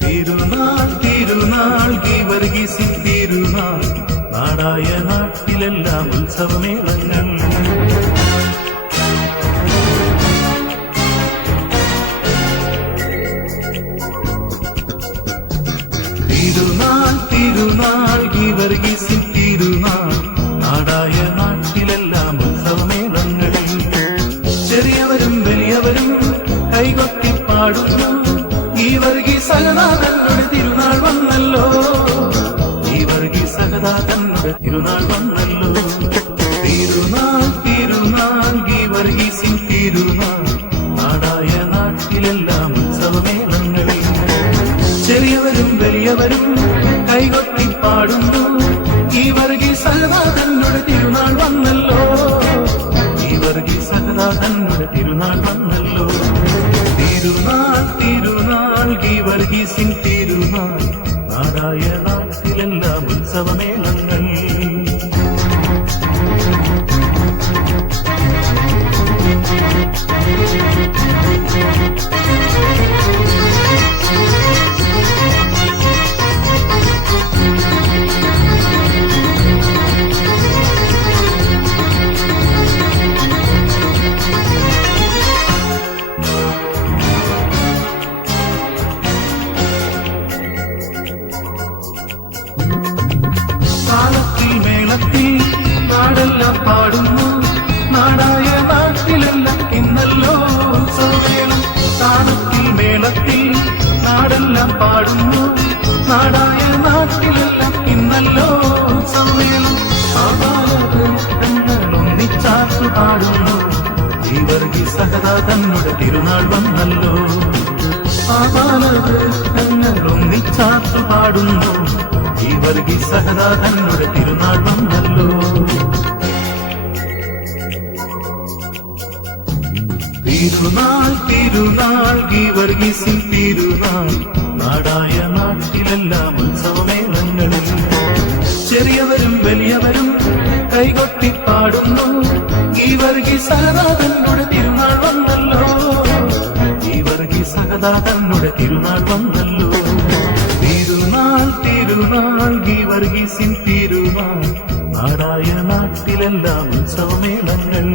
തിരുനാൾ തിരുനാൾ ഗീവർഗീസിൻ തിരുനാൾ നാടായ നാട്ടിലെല്ലാം ഉത്സവമേളങ്ങൾ. തിരുനാൾ തിരുനാൾ ഗീവർഗീസിൻ തിരുനാൾ നാടായ നാട്ടിലെല്ലാം ഉത്സവമേളങ്ങൾ. ചെറിയവരും വലിയവരും കൈകൊട്ടി പാടുന്നു ഗീവർഗീസ് അഗതാതന്നുടെ തിരുനാൾ വന്നല്ലോ. ഗീവർഗീസ് അഗതാതന്നുടെ തിരുനാൾ വന്നല്ലോ. തിരുനാൾ തിരുനാൾ ഗീവർഗീസിൻ തിരുനാൾ നാടായ നാട്ടിലെല്ലാം ഉത്സവമേളങ്ങൾ. ചെറിയവരും വലിയവരും കൈകൊട്ടി പാടുന്നു ഗീവർഗീസ് അഗതാതന്നുടെ തിരുനാൾ വന്നല്ലോ. ഗീവർഗീസ് അഗതാതന്നുടെ തിരുനാൾ വന്നല്ലോ. തിരുനാൾ തിരുനാൾ ഗീവർഗീസിൻ തിരുനാൾ നാടായ നാട്ടിലെല്ലാം ഉത്സവമേളങ്ങൾ. മേളത്തിൽ നാടെല്ലാം പാടുന്നു നാടായ നാട്ടിലെല്ലാം ഇന്നല്ലോ ഉത്സവമേളം. താളത്തിൽ മേളത്തിൽ നാടെല്ലാം പാടുന്നു നാടായ നാട്ടിലെല്ലാം ഇന്നല്ലോ ഉത്സവമേളം. ഒന്നിച്ചാത്തു പാടുന്നു ഗീവർഗീസ് അഗതാതന്നുടെ തിരുനാൾ വന്നല്ലോ. ഒന്നിച്ചാത്തു പാടുന്നു ഗീവർഗീസ് അഗതാതന്നുടെ തിരുനാൾ വന്നല്ലോ. തിരുനാൾ തിരുനാൾ ഗീവർഗീസിൻ തിരുനാൾ നാടായ നാട്ടിലെല്ലാം ഉത്സവമേളങ്ങളിൽ. ചെറിയവരും വലിയവരും കൈകൊട്ടി പാടുന്നു ഗീവർഗീസ് അഗതാതന്നുടെ തിരുനാൾ വന്നല്ലോ. ഗീവർഗീസ് അഗതാതന്നുടെ തിരുനാൾ വന്നല്ലോ. തിരുനാൾ തിരുനാൾ ഗീവർഗീസിൻ തിരുനാൾ നാടായ നാട്ടിലെല്ലാം ഉത്സവമേളങ്ങൾ.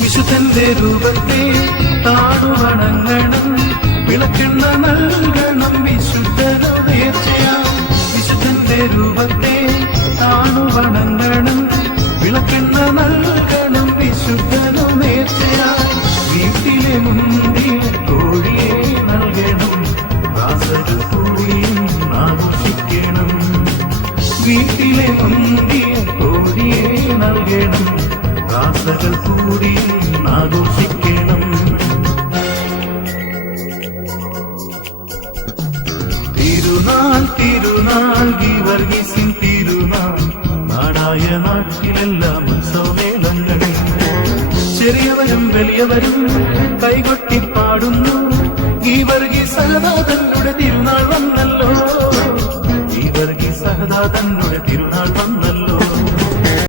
വിശുദ്ധന്റെ രൂപത്തെ താണുവണങ്ങണം വിളക്കെണ്ണ നൽകണം വിശുദ്ധനു നേർച്ചയാം. വിശുദ്ധന്റെ രൂപത്തെ താണുവണങ്ങണം വിളക്കെണ്ണ നൽകണം വിശുദ്ധനു നേർച്ചയാം. വീട്ടിലെ മുന്തിയ കോഴിയെ നൽകണം ദാസരു കൂടിയും ആഘോഷിക്കണം. വീട്ടിലെ മുന്തിയ കോഴിയെ നൽകണം ദാസകൾ കൂടിയും ആഘോഷിക്കണം. തിരുനാൾ തിരുനാൾ ഗീവർഗീസിൻ തിരുനാൾ നാടായ നാട്ടിലെല്ലാം ഉത്സവമേളങ്ങൾ. ചെറിയവരും വലിയവരും കൈകൊട്ടി പാടുന്നു ഗീവർഗീസ് അഗതാതന്നുടെ തിരുനാൾ വന്നല്ലോ. ഗീവർഗീസ് അഗതാതന്നുടെ തിരുനാൾ വന്നല്ലോ.